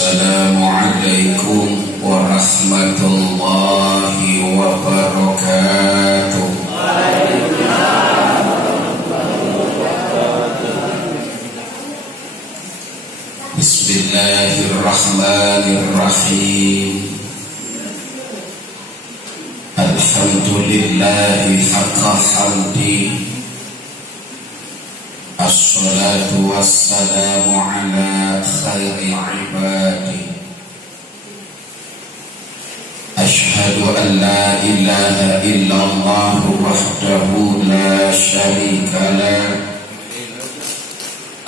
Assalamualaikum warahmatullahi wabarakatuh. Bismillahirrahmanirrahim. Alhamdulillahi haqqa hamdi. Assalatu wassalamu ala khairi ibadi. Ashhadu an la ilaha illallah wahdahu la syarika lah,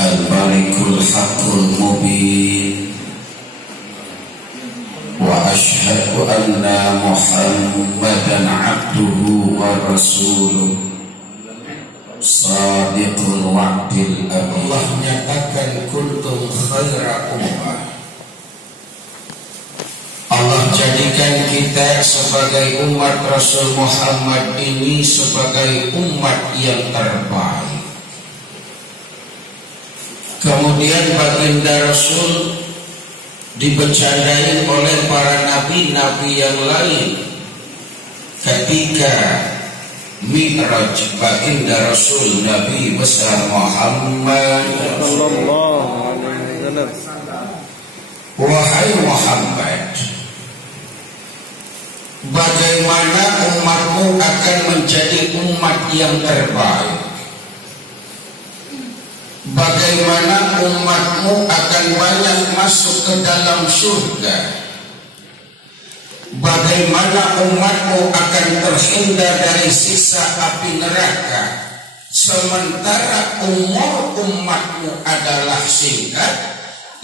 al-malikul haqqul mubin. Wa ashhadu anna Muhammadan abduhu wa rasuluh, Sadiqul wa'dil amin. Allah nyatakan kuntum khaira ummah. Allah jadikan kita sebagai umat Rasul Muhammad ini sebagai umat yang terbaik. Kemudian baginda Rasul dibecandai oleh para nabi-nabi yang lain ketika Mi'raj baginda Rasul Nabi besar Muhammad sallallahu alaihi wasallam. Wahai Muhammad, bagaimana umatmu akan menjadi umat yang terbaik? Bagaimana umatmu akan banyak masuk ke dalam surga? Bagaimana umatmu akan terhindar dari siksa api neraka, sementara umur umatmu adalah singkat,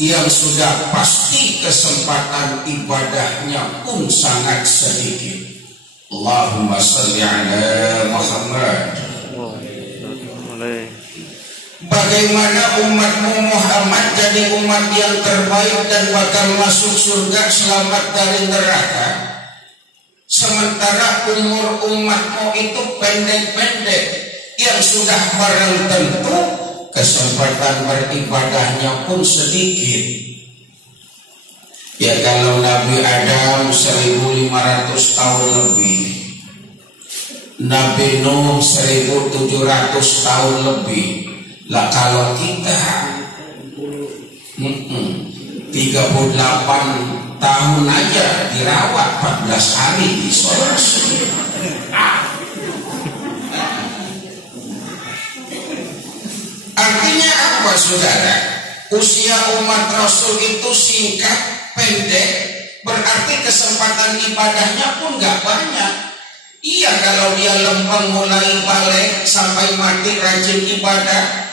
yang sudah pasti kesempatan ibadahnya pun sangat sedikit. Allahumma salli ala Muhammad. Bagaimana umatmu Muhammad jadi umat yang terbaik dan bakal masuk surga selamat dari neraka, sementara umur umatmu itu pendek-pendek, yang sudah barang tentu kesempatan beribadahnya pun sedikit. Ya kalau Nabi Adam 1500 tahun lebih, Nabi Nuh 1700 tahun lebih. Lah kalau kita 38 tahun aja dirawat 14 hari di isolasi. Artinya apa saudara? Usia umat Rasul itu singkat, pendek, berarti kesempatan ibadahnya pun gak banyak. Iya kalau dia lempeng mulai balik sampai mati rajin ibadah.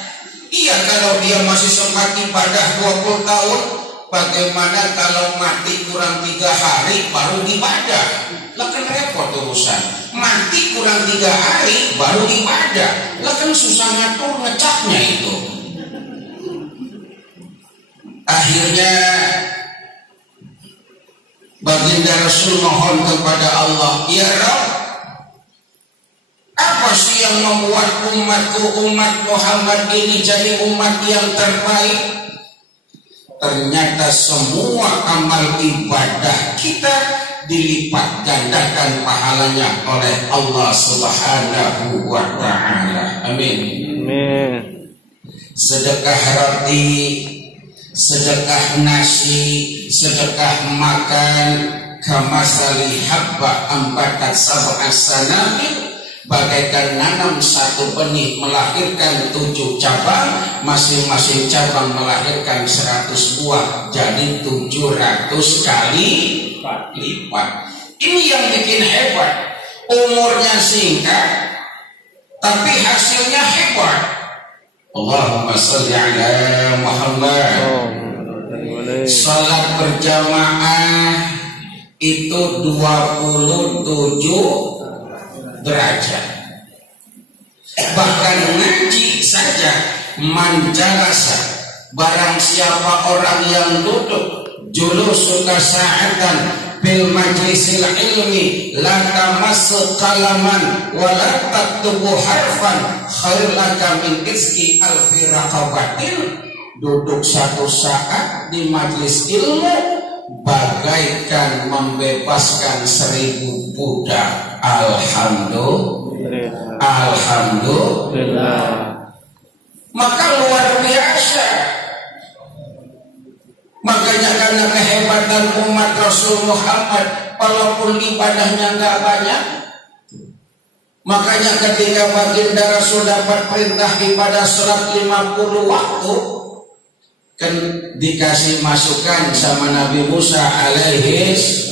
Iya kalau dia masih sempat ibadah 20 tahun. Bagaimana kalau mati kurang 3 hari baru ibadah? Lah kan repot urusan. Mati kurang 3 hari baru ibadah. Lah kan susahnya tuh ngecaknya itu. Akhirnya baginda Rasul mohon kepada Allah, ya Rabb, apa sih yang membuat umatku, umat Muhammad ini jadi umat yang terbaik? Ternyata semua amal ibadah kita dilipat gandakan pahalanya oleh Allah Subhanahu wa ta'ala. Amin. Amin. Sedekah roti, sedekah nasi, sedekah makan, kamasali habba ambatat sab'a sanabil, bagaikan nanam satu benih melahirkan 7 cabang, masing-masing cabang melahirkan 100 buah, jadi 700 kali lipat. Ini yang bikin hebat. Umurnya singkat, tapi hasilnya hebat. Allahumma salli ala Muhammad. Salat berjamaah itu 27 derajat. Bahkan ngaji saja, man jalasa, barang siapa orang yang duduk julusuka sa'atan bil majlisil ilmi la tamassu qalaman wa la taktubu harfan khair laka min rizqi alfi raqabatin. duduk satu saat di majelis ilmu bagaikan membebaskan 1000 budak. Alhamdulillah. Maka luar biasa. Makanya karena kehebatan umat Rasul Muhammad, walaupun ibadahnya nggak banyak, makanya ketika baginda Rasul dapat perintah ibadah salat 50 waktu, kan dikasih masukan sama Nabi Musa alaihis,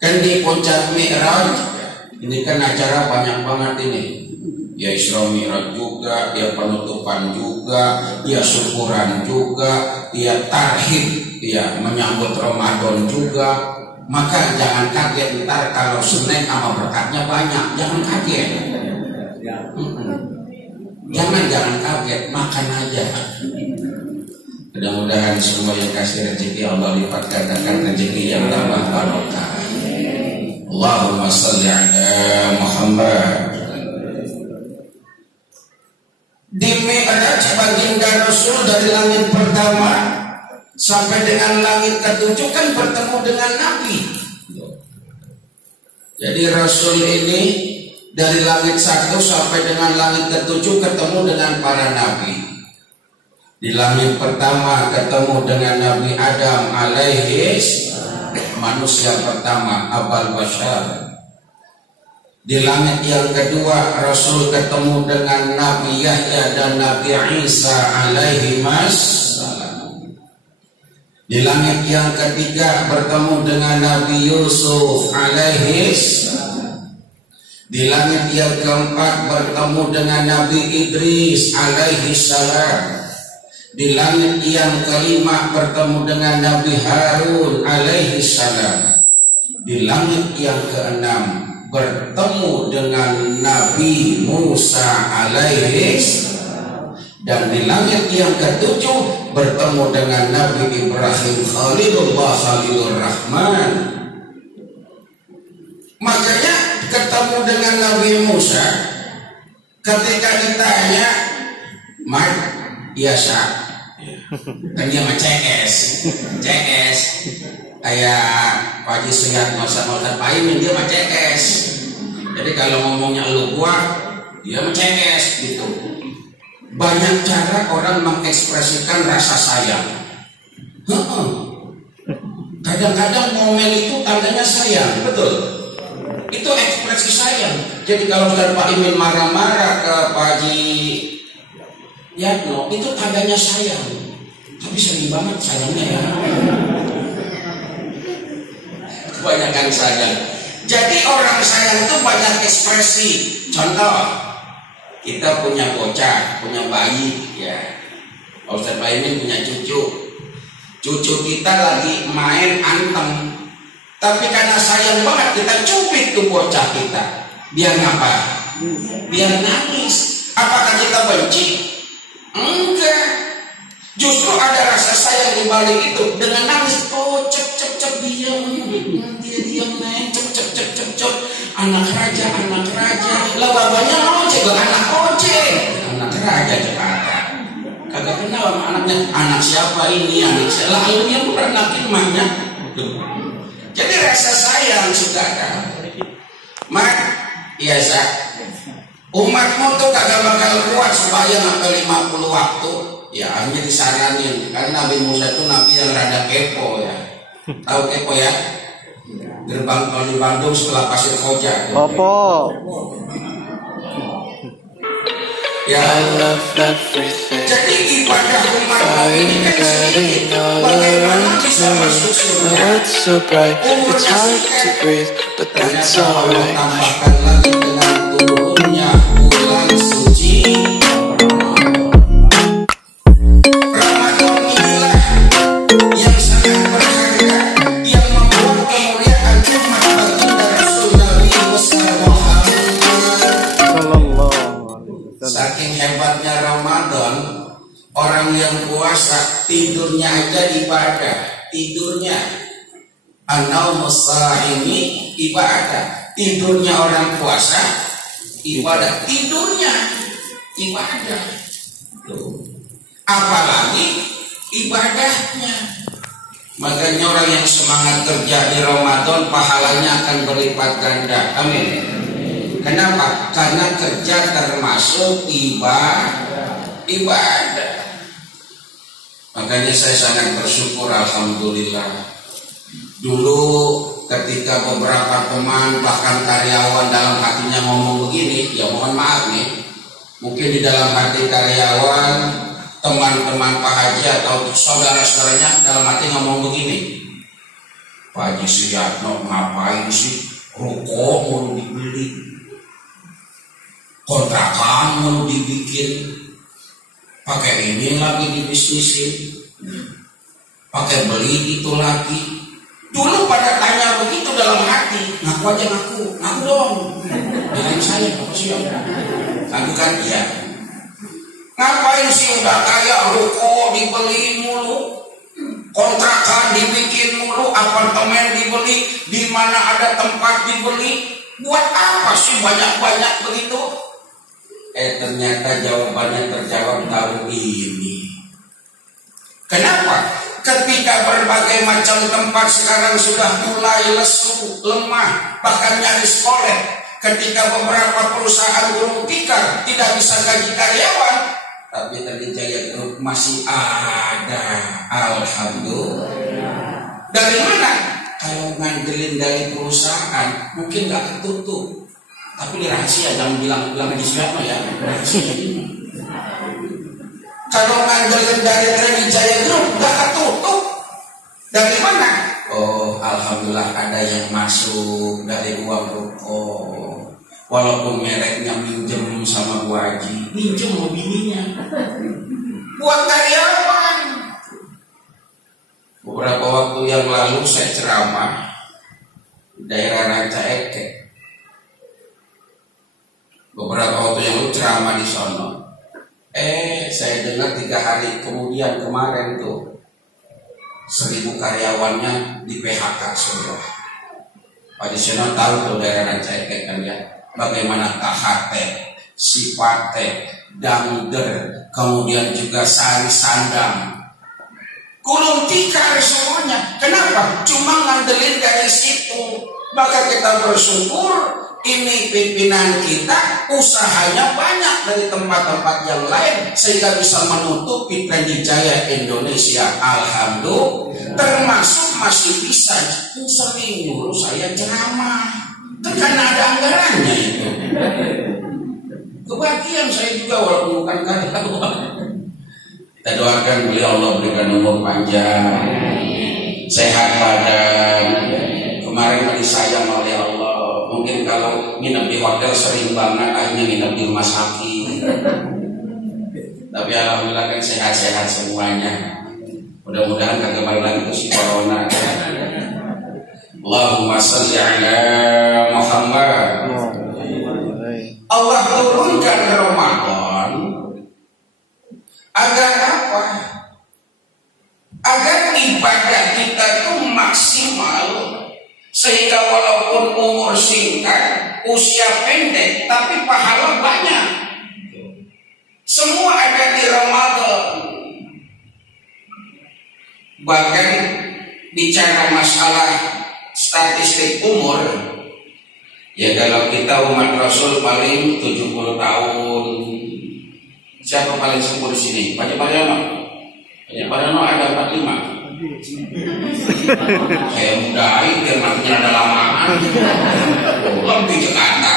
kan di puncak Mi'raj, ini kan acara banyak banget ini. Ya Isra Mi'raj juga, dia penutupan juga, dia syukuran juga, dia tarhib, dia menyambut Ramadan juga. Maka jangan kaget ntar kalau Senin sama berkatnya banyak, jangan kaget. Jangan kaget, makan aja. Mudah-mudahan semua yang kasih rezeki Allah lipat gandakan rezeki yang tambah barokah. Allahumma shalli ala Muhammad. Di Mi'raj baginda Rasul dari langit pertama sampai dengan langit ke-7 kan bertemu dengan Nabi. Jadi Rasul ini dari langit 1 sampai dengan langit ke-7 ketemu dengan para Nabi. Di langit pertama ketemu dengan Nabi Adam alaihis, manusia pertama Abul Bashar. Di langit yang kedua Rasul ketemu dengan Nabi Yahya dan Nabi Isa alaihi wassalam. Di langit yang ketiga bertemu dengan Nabi Yusuf alaihi wassalam. Di langit yang keempat bertemu dengan Nabi Idris alaihi salam. Di langit yang kelima bertemu dengan Nabi Harun alaihi salam. Di langit yang keenam bertemu dengan Nabi Musa alaihi salam. Dan di langit yang ketujuh bertemu dengan Nabi Ibrahim Khalilullah Khalilur Rahman. Makanya ketemu dengan Nabi Musa, ketika ditanya Mat biasa kan dia mah CS kayak Pak Haji Suyat masa-masa Paimin, dia mah CS. Jadi kalau ngomongnya lu gua, dia mah CS gitu. Banyak cara orang mengekspresikan rasa sayang. Kadang-kadang ngomel itu tandanya sayang, betul. Itu ekspresi sayang. Jadi kalau Pak Imin marah-marah ke Pak Haji Yatno, itu tandanya sayang. Tapi sering banget sayangnya ya. Kebanyakan sayang. Jadi orang sayang itu banyak ekspresi. Contoh, kita punya bocah, punya bayi, ya. Ustaz Imin punya cucu. Cucu kita lagi main antem. Tapi karena sayang banget kita cubit tuh bocah kita. Biar ngapa? Biar nangis. Apakah kita benci? Enggak. Justru ada rasa sayang di balik itu. Dengan nangis, oh cep diam, dia diam nih, cep. Anak raja. Lah babanya ojek, anak raja Jakarta. Kagak kenal sama anaknya. Anak siapa ini? Anak saya. Lah akhirnya bukan laki emaknya. Jadi rasa sayang saudara. Mak, iya Zak. Umatmu tuh kagak bakal kuat supaya sampai 50 waktu. Ya hanya disaranin. Karena Nabi Musa itu nabi yang rada kepo ya. Tahu kepo ya? Gerbang tol di Bandung setelah Pasir Koja. Opo. Ya, jadi ibadah umat ini kan sedikit. Bagaimana bisa masuk surga? So bright, it's hard to breathe, but that's alright. Tambahkan lagi dengan turunnya bulan suci Ramadan. Inilah yang sangat berharga, yang membawa kemuliaan umat baginda Rasul Nabi Muhammad. Saking hebatnya Ramadan, orang yang puasa tidurnya aja ibadah, tidurnya. An-naumus ini ibadah. Tidurnya orang puasa ibadah, tidurnya ibadah. Tuh. apalagi ibadahnya. Makanya orang yang semangat kerja di Ramadan pahalanya akan berlipat ganda. Amin. Kenapa? Karena kerja termasuk ibadah. Makanya saya sangat bersyukur, alhamdulillah. Dulu ketika beberapa teman bahkan karyawan dalam hatinya ngomong begini, ya mohon maaf nih, mungkin di dalam hati karyawan, teman-teman Pak Haji atau saudara-saudaranya dalam hati ngomong begini, Pak Haji Suyatno ngapain sih ruko mau dibeli, kontrakan mau dibikin, pakai ini lagi dibisnisin, pakai beli itu lagi. Dulu pada tanya begitu dalam hati, ngaku aja ngaku dong. Jangan saya, apa sih? Ngaku kan iya. Ngapain sih udah kaya, ruko dibeli mulu, kontrakan dibikin mulu, apartemen dibeli, di mana ada tempat dibeli, buat apa sih banyak-banyak begitu? Ternyata jawabannya terjawab tahun ini. Kenapa? Ketika berbagai macam tempat sekarang sudah mulai lesu, lemah, bahkan nyaris kolek. Ketika beberapa perusahaan gulung tikar tidak bisa gaji karyawan, tapi Trijaya Group masih ada. Alhamdulillah. Dari mana? Kalau ngandelin dari perusahaan mungkin nggak ketutup, tapi ini rahasia, jangan bilang di siapa ya. Rahasia ini. Kalau ngandelin dari Trijaya Group nggak ketutup. Dari mana? Oh, alhamdulillah ada yang masuk dari uang ruko. Walaupun mereknya minjem sama Bu Haji, minjem mobilnya buat karyawan. Beberapa waktu yang lalu saya ceramah daerah Ranca Ekek. Beberapa waktu yang lalu ceramah di sono. Saya dengar 3 hari kemudian kemarin tuh 1000 karyawannya di PHK semua. Pak Disiono tahu tuh daerah Ranca Ekek kan ya, bagaimana KHT, Sipate, Dangder, kemudian juga Sari Sandang, gulung tikar semuanya. Kenapa? Cuma ngandelin dari situ. Maka kita bersyukur ini pimpinan kita usahanya banyak dari tempat-tempat yang lain sehingga bisa menutupi Trijaya Indonesia. Alhamdulillah. Termasuk masih bisa sering dulu saya ceramah, karena ada anggarannya itu. Kebahagiaan saya juga walaupun bukan karyawan. Kita doakan beliau Allah berikan umur panjang, sehat badan. Kemarin disayang oleh Allah. Mungkin kalau nginep di hotel sering banget, akhirnya nginep di rumah sakit. Tapi alhamdulillah kan sehat-sehat semuanya. Mudah-mudahan kagak balik lagi ke si corona. Allahumma sholli ala Muhammad. Allah turunkan Ramadan agar apa? Agar ibadah kita itu maksimal. Sehingga walaupun umur singkat, usia pendek, tapi pahala banyak. Semua ada di Ramadan. Bahkan bicara masalah statistik umur, ya kalau kita umat Rasul paling 70 tahun. Siapa paling sepuh di sini? Pak Pariono. Pak Pariono ada 45. Saya mudahin biar makin ada lamaan. Lebih Jakarta.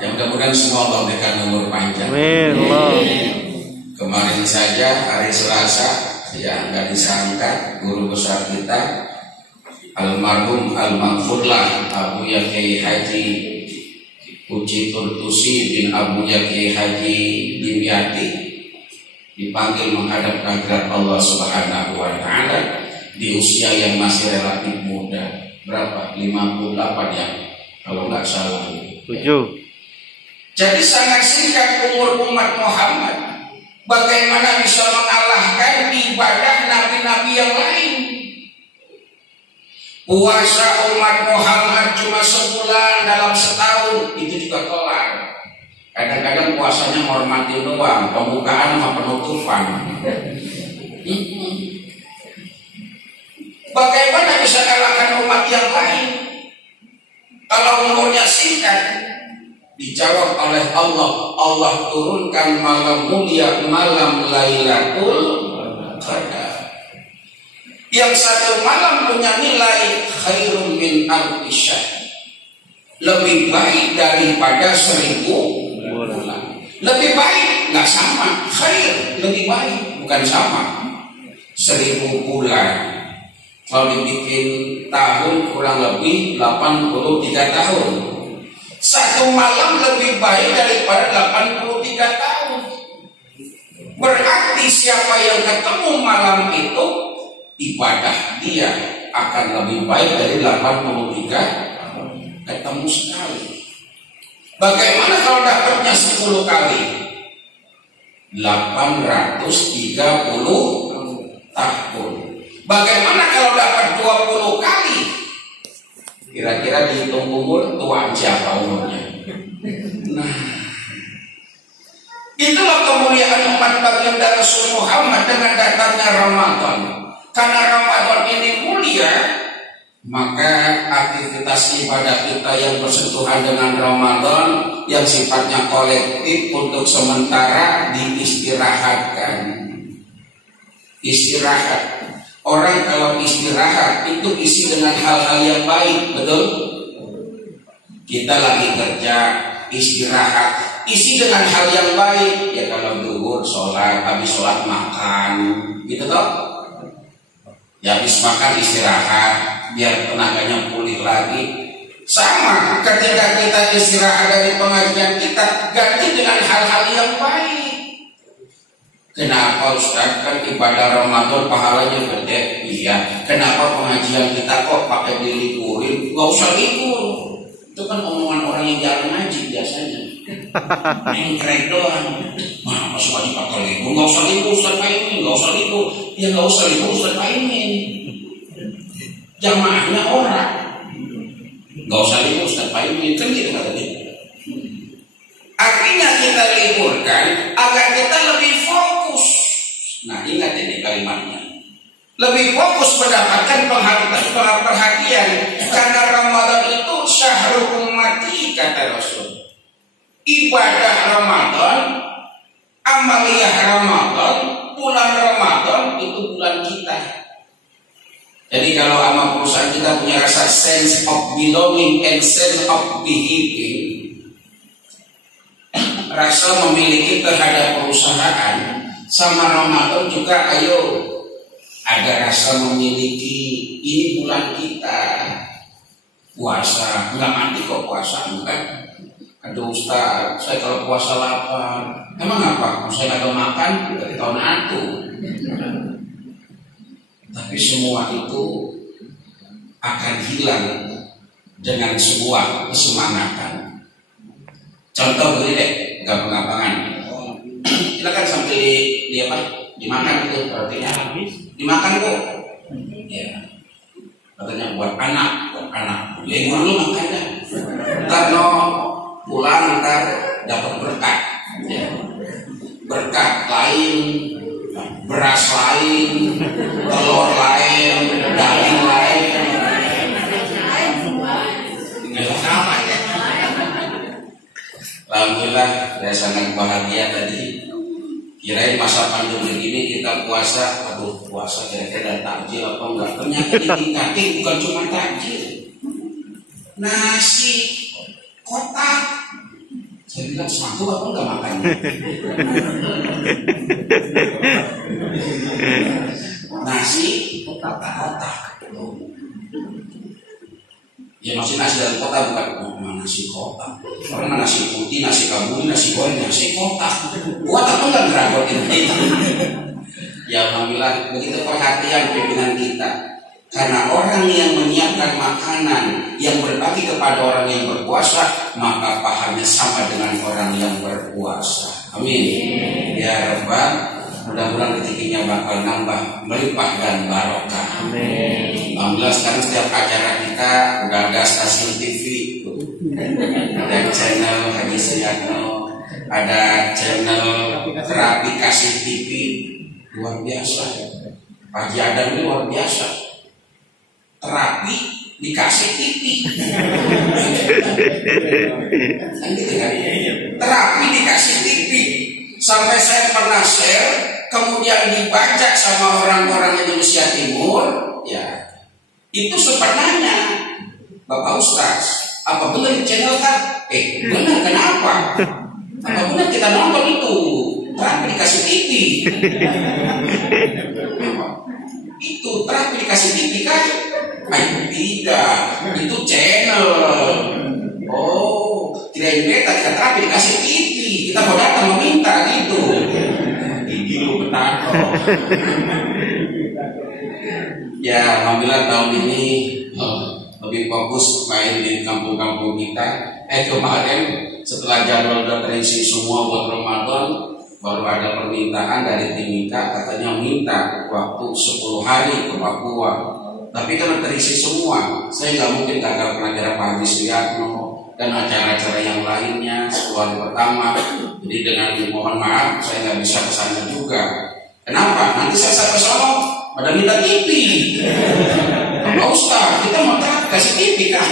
Ya mudah-mudahan semua Allah berikan umur panjang. Kemarin saja hari Selasa, ya nggak disangka guru besar kita almarhum al-maghfurlah Abu Kiai Haji Puji Turtusi bin Abu Kiai Haji Dimyati dipanggil menghadap hadirat Allah Subhanahu wa Ta'ala di usia yang masih relatif muda. Berapa? 58 ya, kalau nggak salah. 7. Jadi sangat singkat umur umat Muhammad. Bagaimana bisa mengalahkan ibadah nabi-nabi yang lain? Puasa umat Muhammad cuma sebulan dalam setahun, itu juga kelar. Kadang-kadang kadang-kadang puasanya menghormati doang, pembukaan sama penutupan. Bagaimana bisa kalahkan umat yang lain kalau umurnya singkat? Dijawab oleh Allah. Allah turunkan malam mulia, malam Lailatul Qadar. Yang satu malam punya nilai khairun min alfi syahr, lebih baik daripada 1000 bulan. Lebih baik, nggak sama. Khair, lebih baik, bukan sama. 1000 bulan. Kalau dibikin tahun kurang lebih 83 tahun. Satu malam lebih baik daripada 83 tahun. Berarti siapa yang ketemu malam itu, ibadah dia akan lebih baik dari 83 ketemu sekali. Bagaimana kalau dapatnya 10 kali? 830 tahun. Bagaimana kalau dapat 20 kali? Kira-kira dihitung umur, tua siapa umurnya? Nah, itulah kemuliaan umat baginda Rasul Muhammad dengan datangnya Ramadan. Karena Ramadan ini mulia, maka aktivitas ibadah kita yang bersentuhan dengan Ramadan yang sifatnya kolektif untuk sementara diistirahatkan. Istirahat. Orang kalau istirahat itu isi dengan hal-hal yang baik, betul? Kita lagi kerja, istirahat, isi dengan hal yang baik. Ya kalau zuhur sholat, habis sholat makan, gitu toh. Ya habis makan istirahat, biar tenaganya pulih lagi. Sama, ketika kita istirahat dari pengajian kita, ganti dengan hal-hal yang baik. Kenapa Ustaz, kan ibadah Ramadan pahalanya gede? Iya. Kenapa pengajian kita kok pakai diliburin? Gak usah libur. Itu kan omongan orang yang jarang ngaji biasanya. Nengkrek doang. Nah, pas wajib pakai libur. Gak usah libur Ustaz Pak Imin. Gak usah libur. Ya gak usah libur Ustaz Pak Imin. Jamaahnya orang. Gak usah libur Ustaz Pak Imin. Kan gitu kata dia. Akhirnya kita liburkan agar kita lebih fokus. Nah, ingat ini kalimatnya. Lebih fokus mendapatkan perhatian. Karena Ramadan itu syahrul ummati, kata Rasul. Ibadah Ramadan, amaliyah Ramadan, bulan Ramadan itu bulan kita. Jadi kalau sama perusahaan kita punya rasa sense of belonging and sense of behaving, rasa memiliki terhadap perusahaan, sama Ramadan juga ayo ada rasa memiliki. Ini bulan kita puasa, nggak mati kok puasa, enggak. Aduh Ustaz, saya kalau puasa lapar. Emang apa? Saya kagak makan dari tahun itu. Tapi semua itu akan hilang dengan sebuah kesemangatan. Contoh begini deh, gampang-gampangan. Silakan sambil dimakan itu, artinya habis dimakan kok. Ya, katanya buat anak. Ya dulu makan dah. Ntar no pulang ntar dapat berkat. Ya. Berkat lain, beras lain, telur lain, daging lain. Nggak sama ya. Alhamdulillah, saya sangat bahagia tadi. Kirain masa pandemi ini kita puasa, puasa kira-kira takjil apa enggak? Ternyata ditingkatin bukan cuma takjil, nasi kotak. Saya bilang satu apa enggak makan? Nasi kotak. Ya masih nasi dari kota, bukan nasi kotak. Karena nasi putih, nasi kabuli, nasi goreng, nasi kotak. Buat apa enggak ngeragotin itu? Ya alhamdulillah begitu perhatian pimpinan kita. Karena orang yang menyiapkan makanan yang berbagi kepada orang yang berpuasa, maka pahalanya sama dengan orang yang berpuasa. Amin. Ya Rabbal, mudah-mudahan rezekinya bakal nambah, melimpah dan barokah. Amin. Alhamdulillah sekarang setiap acara kita udah ada stasiun TV, ada channel Haji Suyatno, ada channel terapi kasih TV luar biasa. Pak Haji Adam ini luar biasa. Terapi dikasih TV. Kan gitu kan? Terapi dikasih TV. Sampai saya pernah share, kemudian dibaca sama orang-orang Indonesia Timur, ya. Itu sempat nanya, Bapak Ustaz, apa benar di channel kan? Benar, kenapa? Apa benar kita nonton itu? Terapi dikasih TV. Itu terapi dikasih TV kan? Tidak, itu channel. Oh, tidak beta, kita terapi dikasih TV. Kita mau datang meminta gitu. Gigi lu benar. Ya, alhamdulillah tahun ini lebih fokus main di kampung-kampung kita. Kemarin setelah jadwal udah terisi semua buat Ramadan, baru ada permintaan dari Timika, katanya minta waktu 10 hari ke Papua. Tapi karena terisi semua, saya nggak mungkin gagal pelajaran Pak Haji Suyatno dan acara-acara yang lainnya 10 hari pertama. Jadi dengan mohon maaf, saya nggak bisa kesana juga. Kenapa? Nanti saya sampai Solo pada minta TV. Pak Ustaz, kita mau kasih TV kan?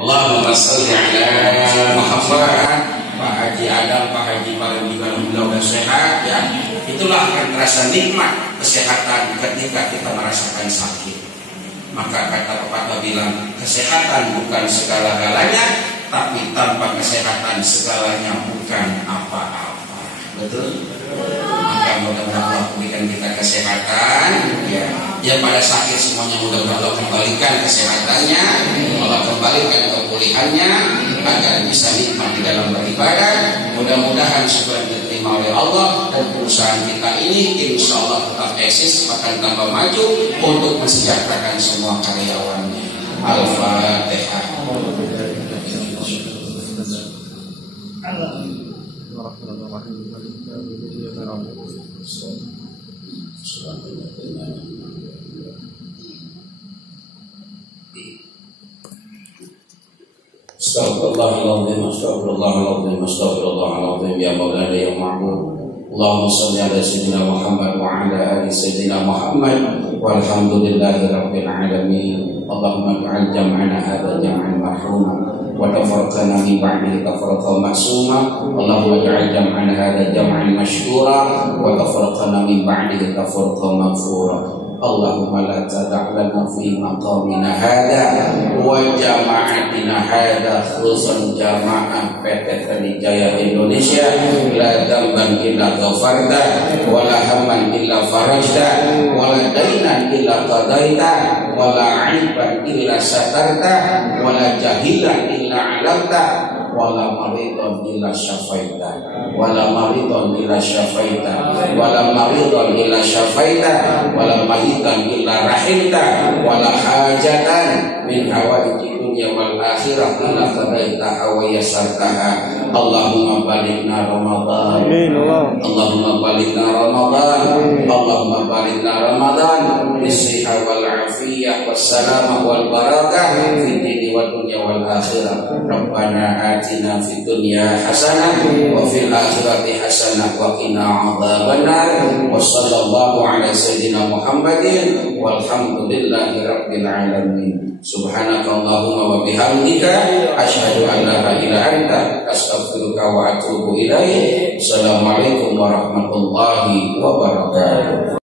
Allahumma sholli ala Muhammad. Pak Haji Adam, Pak Haji Baru juga mudah-mudahan sehat ya. Itulah yang terasa nikmat kesehatan ketika kita merasakan sakit. Maka kata pepatah bilang, kesehatan bukan segala-galanya, tapi tanpa kesehatan segalanya bukan apa-apa. Betul? Maka mudah-mudahan Allah berikan kita kesehatan ya. Yang pada sakit semuanya mudah-mudahan Allah kembalikan kesehatannya, Allah kembalikan kepulihannya agar bisa nikmat di dalam beribadah. Mudah-mudahan sesuai diterima oleh Allah dan perusahaan kita ini insya Allah tetap eksis, bahkan tambah maju untuk mensejahterakan semua karyawannya. Al-Fatihah. Astaghfirullahaladzim, astaghfirullahaladzim, astaghfirullahaladzim, ya Maulana ya Ma'bud. Allahumma salli ala Sayyidina Muhammad wa ala ali Sayyidina Muhammad walhamdulillahi rabbil alamin. Allahumma ja'al jam'ana hadha jam'an marhuma wa tafarraqana min ba'dihi tafarraqan ma'suma. Allahumma ja'al jam'ana hadha jam'an mashkura wa tafarraqana min ba'dihi tafarraqan maghfura. Allahumma la tada' lana fi maqamina hadha wa jama'atina hadha khususan jama'ah PT Sriwijaya Indonesia la damban illa ghafarta wa la hamman illa farajta wa la dainan illa qadaita wa la 'aiban illa satarta wa la jahilan illa 'alamta wala maridon illa syafaita wala maridon illa syafaita wala maridon illa syafaita wala mahitan illa rahimta wala hajatan min hawaiji dunya wal akhirah illa qadaitaha wa yasartaha. Allahumma balighna Ramadan, Allahumma balighna Ramadan, Allahumma balighna Ramadan bisihah wal afiyah wassalamah wal barakah fi dini wa dunya wal akhirah. Rabbana atina fid dunya hasanah wa fil akhirati hasanah wa qina adzabannar. Wa sallallahu ala sayyidina Muhammadin walhamdulillahi rabbil alamin. Subhanakallahumma wa bihamdika asyhadu an la ilaha illa anta astaghfiruka wa atubu ilaik. Assalamualaikum warahmatullahi wabarakatuh.